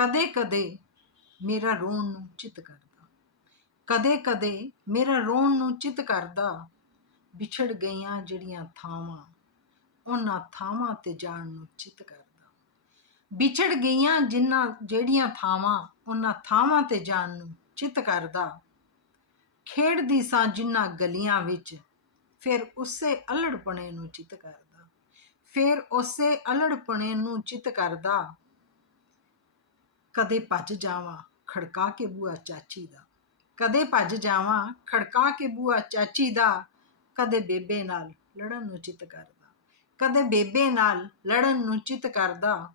ਕਦੇ-ਕਦੇ ਮੇਰਾ ਰੋਣ ਨੂੰ ਚਿੱਤ ਕਰਦਾ। ਕਦੇ-ਕਦੇ ਮੇਰਾ ਰੋਣ ਨੂੰ ਚਿੱਤ ਕਰਦਾ, ਵਿਛੜ ਗਈਆਂ ਜਿਹੜੀਆਂ ਥਾਵਾਂ, ਉਹਨਾਂ ਥਾਵਾਂ ਤੇ ਜਾਣ ਨੂੰ ਚਿੱਤ ਕਰਦਾ। ਵਿਛੜ ਗਈਆਂ ਜਿਨ੍ਹਾਂ ਜਿਹੜੀਆਂ ਥਾਵਾਂ, ਉਹਨਾਂ ਥਾਵਾਂ ਤੇ ਜਾਣ ਨੂੰ ਚਿੱਤ ਕਰਦਾ। ਖੇਡਦੀ ਸਾਂ ਜਿਨ੍ਹਾਂ ਗਲੀਆਂ ਵਿੱਚ, ਫਿਰ ਉਸੇ ਅਲੜਪਣੇ ਨੂੰ ਚਿੱਤ ਕਰਦਾ। ਫਿਰ ਉਸੇ ਅਲੜਪਣੇ ਨੂੰ ਚਿੱਤ ਕਰਦਾ। ਕਦੇ ਭੱਜ ਜਾਵਾਂ ਖੜਕਾ ਕੇ ਬੂਆ ਚਾਚੀ ਦਾ। ਕਦੇ ਭੱਜ ਜਾਵਾਂ ਖੜਕਾ ਕੇ ਬੂਆ ਚਾਚੀ ਦਾ। ਕਦੇ ਬੇਬੇ ਨਾਲ ਲੜਨ ਨੂੰ ਚਿੱਤ ਕਰਦਾ। ਕਦੇ ਬੇਬੇ ਨਾਲ ਲੜਨ ਨੂੰ ਚਿੱਤ ਕਰਦਾ।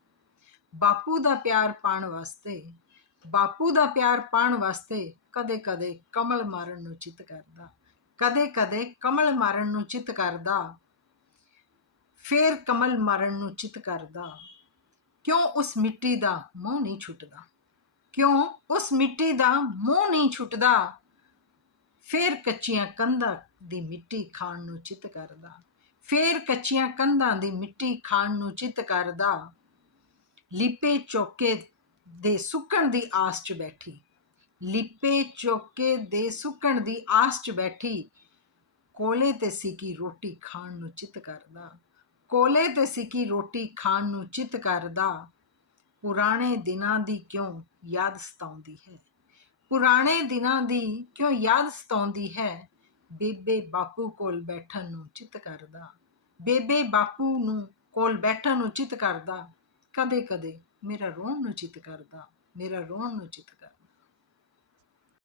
ਬਾਪੂ ਦਾ ਪਿਆਰ ਪਾਣ ਵਾਸਤੇ, ਬਾਪੂ ਦਾ ਪਿਆਰ ਪਾਣ ਵਾਸਤੇ ਕਦੇ-ਕਦੇ ਕਮਲ ਮਾਰਨ ਨੂੰ ਚਿੱਤ ਕਰਦਾ। ਕਦੇ-ਕਦੇ ਕਮਲ ਮਾਰਨ ਨੂੰ ਚਿੱਤ ਕਰਦਾ। ਫੇਰ ਕਮਲ ਮਾਰਨ ਨੂੰ ਚਿੱਤ ਕਰਦਾ। ਕਿਉਂ ਉਸ ਮਿੱਟੀ ਦਾ ਮੋਹ ਨਹੀਂ ਛੁੱਟਦਾ? ਕਿਉਂ ਉਸ ਮਿੱਟੀ ਦਾ ਮੋਹ ਨਹੀਂ ਛੁੱਟਦਾ? ਫੇਰ ਕੱਚੀਆਂ ਕੰਧਾਂ ਦੀ ਮਿੱਟੀ ਖਾਣ ਨੂੰ ਚਿੱਤ ਕਰਦਾ। ਫੇਰ ਕੱਚੀਆਂ ਕੰਧਾਂ ਦੀ ਮਿੱਟੀ ਖਾਣ ਨੂੰ ਚਿੱਤ ਕਰਦਾ। ਲਿਪੇ ਚੌਕੇ ਦੇ ਸੁੱਕਣ ਦੀ ਆਸ 'ਚ ਬੈਠੀ। ਲਿਪੇ ਚੌਕੇ ਦੇ ਸੁੱਕਣ ਦੀ ਆਸ 'ਚ ਬੈਠੀ। ਕੋਲੇ ਤੇ ਸਿੱਕੀ ਰੋਟੀ ਖਾਣ ਨੂੰ ਚਿੱਤ ਕਰਦਾ। ਕੋਲੇ ਤੇ ਸਿੱਕੀ ਰੋਟੀ ਖਾਣ ਨੂੰ ਚਿੱਤ ਕਰਦਾ। ਪੁਰਾਣੇ ਦਿਨਾਂ ਦੀ ਕਿਉਂ ਯਾਦ ਸਤਾਉਂਦੀ ਹੈ? ਪੁਰਾਣੇ ਦਿਨਾਂ ਦੀ ਕਿਉਂ ਯਾਦ ਸਤਾਉਂਦੀ ਹੈ? ਬੇਬੇ ਬਾਪੂ ਕੋਲ ਬੈਠਣ ਨੂੰ ਚਿੱਤ ਕਰਦਾ। ਬੇਬੇ ਬਾਪੂ ਨੂੰ ਕੋਲ ਬੈਠਣ ਨੂੰ ਚਿੱਤ ਕਰਦਾ। ਕਦੇ ਕਦੇ ਮੇਰਾ ਰੋਣ ਨੂੰ ਚਿੱਤ ਕਰਦਾ। ਮੇਰਾ ਰੋਣ ਨੂੰ ਚਿੱਤ ਕਰਦਾ।